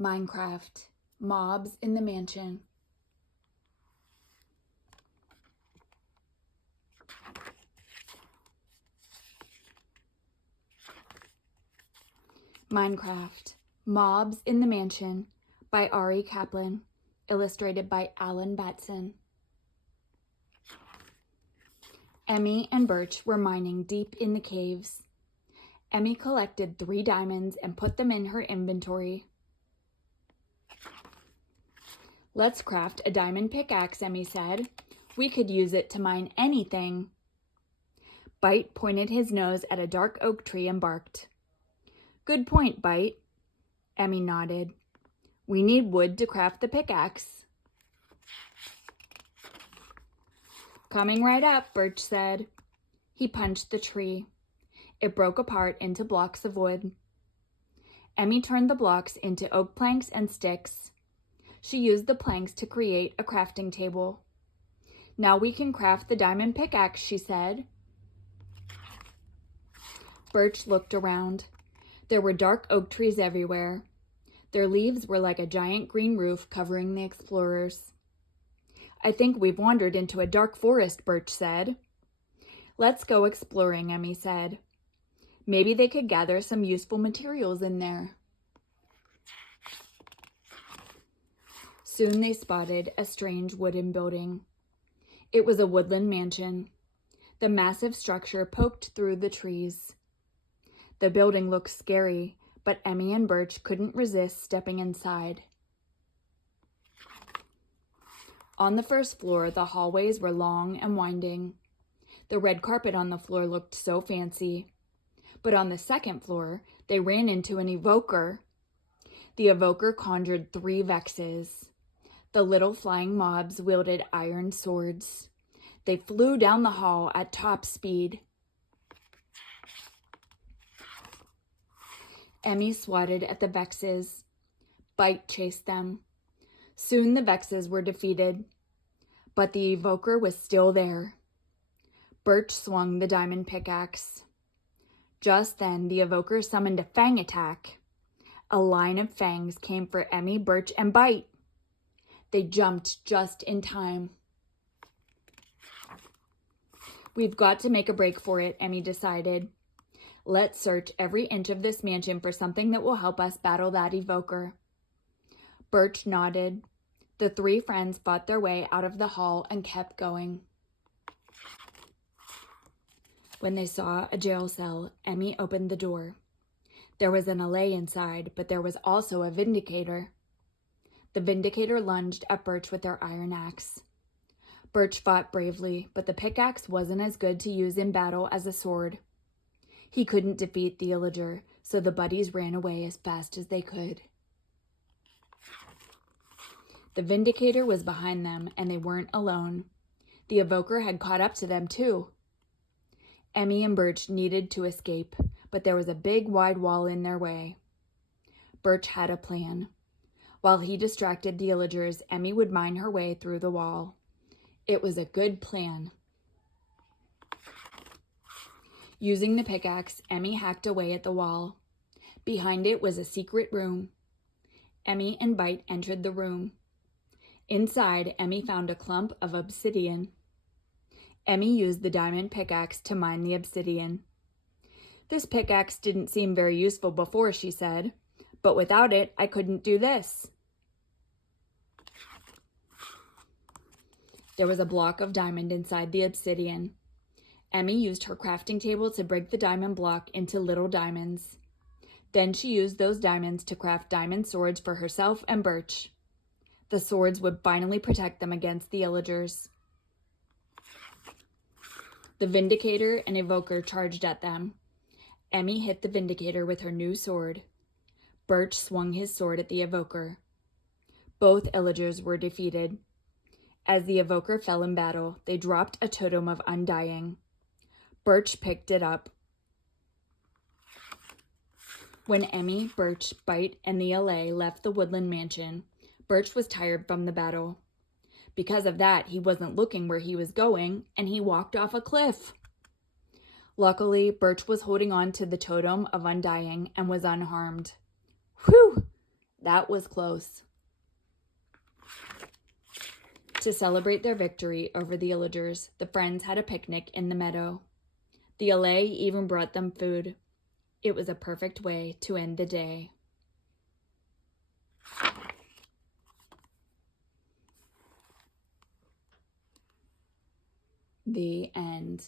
Minecraft. Mobs in the mansion. Minecraft. Mobs in the Mansion by Arie Kaplan, illustrated by Batson. Emmy and Birch were mining deep in the caves. Emmy collected 3 diamonds and put them in her inventory. "Let's craft a diamond pickaxe," Emmy said. "We could use it to mine anything." Bite pointed his nose at a dark oak tree and barked. "Good point, Bite." Emmy nodded. "We need wood to craft the pickaxe." "Coming right up," Birch said. He punched the tree. It broke apart into blocks of wood. Emmy turned the blocks into oak planks and sticks. She used the planks to create a crafting table. "Now we can craft the diamond pickaxe," she said. Birch looked around. There were dark oak trees everywhere. Their leaves were like a giant green roof covering the explorers. "I think we've wandered into a dark forest," Birch said. "Let's go exploring," Emmy said. "Maybe they could gather some useful materials in there." Soon they spotted a strange wooden building. It was a woodland mansion. The massive structure poked through the trees. The building looked scary, but Emmy and Birch couldn't resist stepping inside. On the first floor, the hallways were long and winding. The red carpet on the floor looked so fancy. But on the second floor, they ran into an evoker. The evoker conjured 3 vexes. The little flying mobs wielded iron swords. They flew down the hall at top speed. Emmy swatted at the vexes. Bite chased them. Soon the vexes were defeated, but the evoker was still there. Birch swung the diamond pickaxe. Just then, the evoker summoned a fang attack. A line of fangs came for Emmy, Birch, and Bite. They jumped just in time. "We've got to make a break for it," Emmy decided. "Let's search every inch of this mansion for something that will help us battle that evoker." Birch nodded. The 3 friends fought their way out of the hall and kept going. When they saw a jail cell, Emmy opened the door. There was an allay inside, but there was also a vindicator. The vindicator lunged at Birch with their iron axe. Birch fought bravely, but the pickaxe wasn't as good to use in battle as a sword. He couldn't defeat the illager, so the buddies ran away as fast as they could. The vindicator was behind them, and they weren't alone. The evoker had caught up to them, too. Emmy and Birch needed to escape, but there was a big, wide wall in their way. Birch had a plan. While he distracted the illagers, Emmy would mine her way through the wall. It was a good plan. Using the pickaxe, Emmy hacked away at the wall. Behind it was a secret room. Emmy and Bite entered the room. Inside, Emmy found a clump of obsidian. Emmy used the diamond pickaxe to mine the obsidian. "This pickaxe didn't seem very useful before," she said, "but without it, I couldn't do this." There was a block of diamond inside the obsidian. Emmy used her crafting table to break the diamond block into little diamonds. Then she used those diamonds to craft diamond swords for herself and Birch. The swords would finally protect them against the illagers. The vindicator and evoker charged at them. Emmy hit the vindicator with her new sword. Birch swung his sword at the evoker. Both illagers were defeated. As the evoker fell in battle, they dropped a totem of undying. Birch picked it up. When Emmy, Birch, Bite, and the allay left the woodland mansion, Birch was tired from the battle. Because of that, he wasn't looking where he was going, and he walked off a cliff. Luckily, Birch was holding on to the totem of undying and was unharmed. "Whew!" That was close. To celebrate their victory over the illagers, the friends had a picnic in the meadow. The Allay even brought them food. It was a perfect way to end the day. The end.